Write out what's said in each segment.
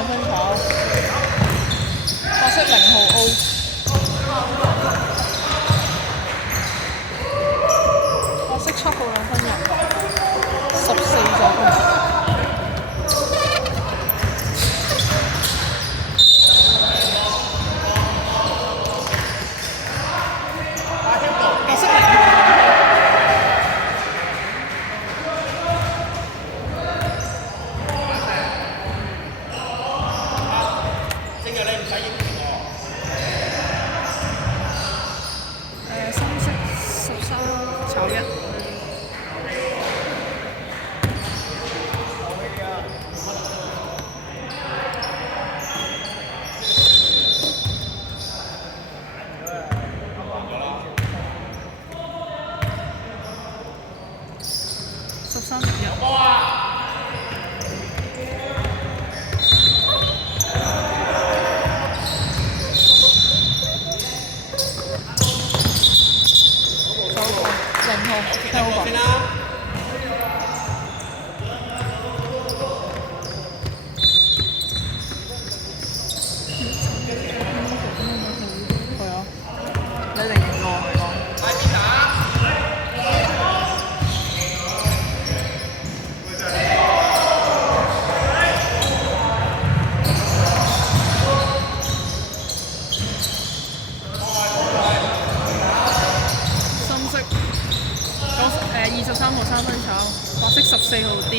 2分炒，白色0號 O， 白色7號2分入，14助攻。23號3分炒，白色14號 D。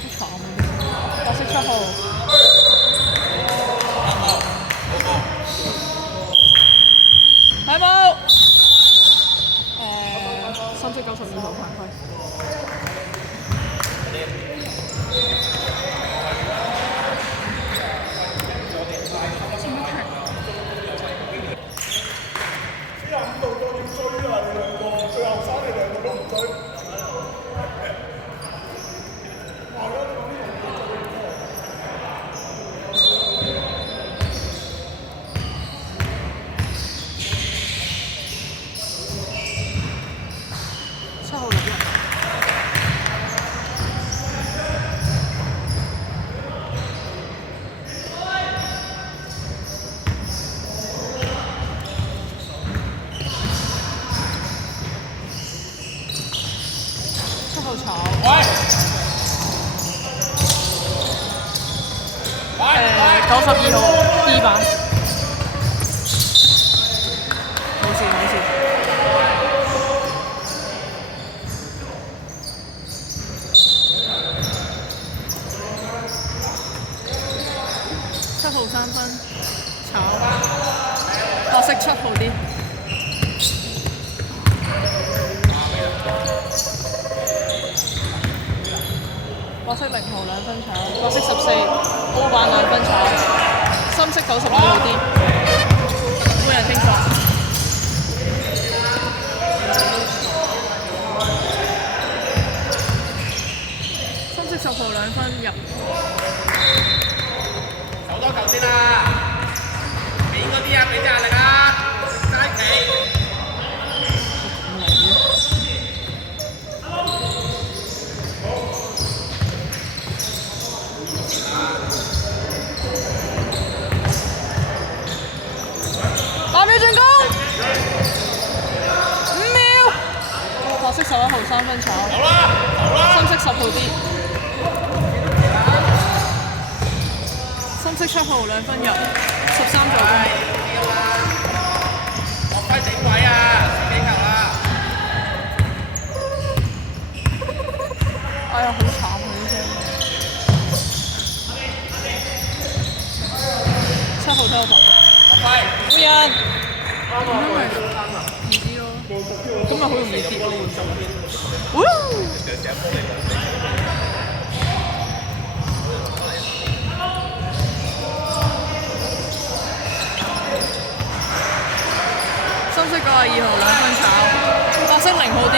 好慘啊！白色7號。睇冇？深色92號犯規。92號 D 版，冇事冇事。7號3分，炒，白色7號 D。白色0號2分炒，白色14 O 版2分炒，深色92號 D， 每人清楚。深色10號2分入。手多球先啦，面嗰啲啊，俾啲壓力啊，齋企。白色11號3分炒，深色10號 D， 深色7號2分入，13助攻。落低頂位啊，4幾球啦！哎呀，好慘啊！呢隻。7號收防。落低。烏人。咁咪易啲咯。咁咪好容易跌咯，換手。深色92號2分炒，白色0號 D，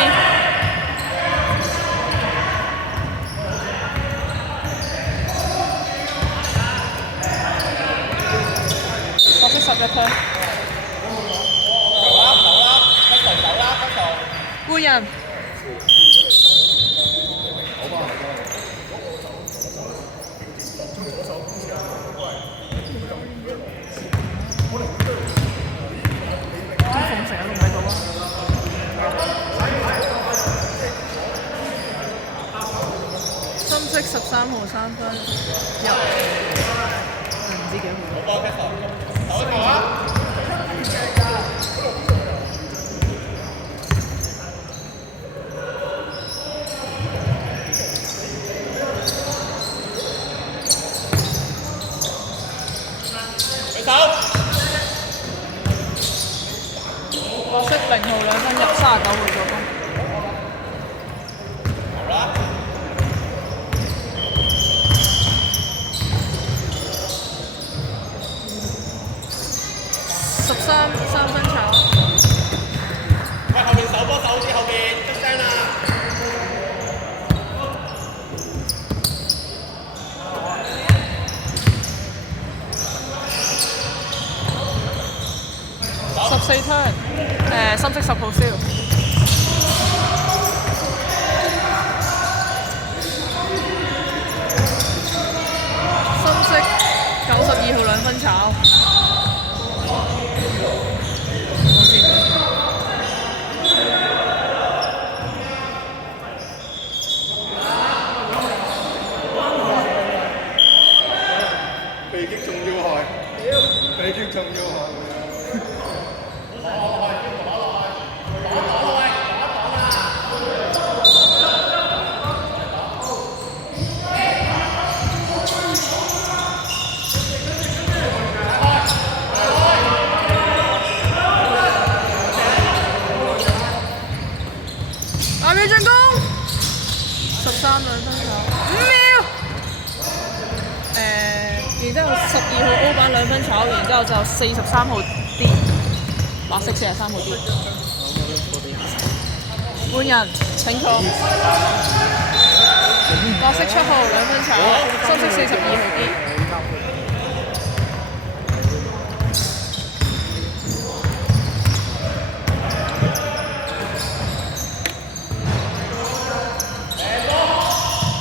白色11分。走啦，出球走啦，出球。turn。啲鳳成日都唔喺度啊！深色13號3分入，唔知幾號。手一球啊！手。白色0號2分入39號助攻。好啦。13 3分炒。喂，後面手波手指後面出聲啦！14 turn，深色10號燒。深色92號2分炒。被擊中要害，被擊中要害。5秒進攻，13 2分炒，5秒。然之後12號 O 板2分炒，然之後就43號 D， 白色43號 D。換人請坐。白色7號2分炒，深色42號 D。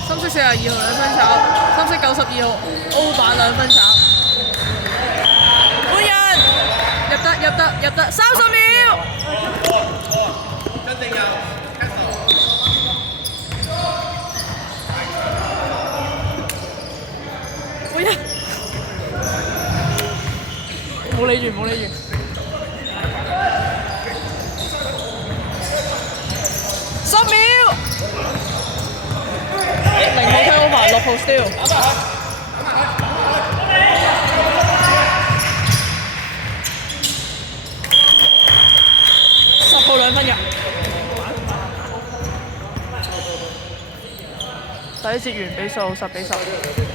深色42號2分炒，深色92號 O 板2分炒。換人，入得，30秒。真正有。換人，冇理住。10秒。0號 turnover 6號 steal。10號2分入。第一節完比數10-10。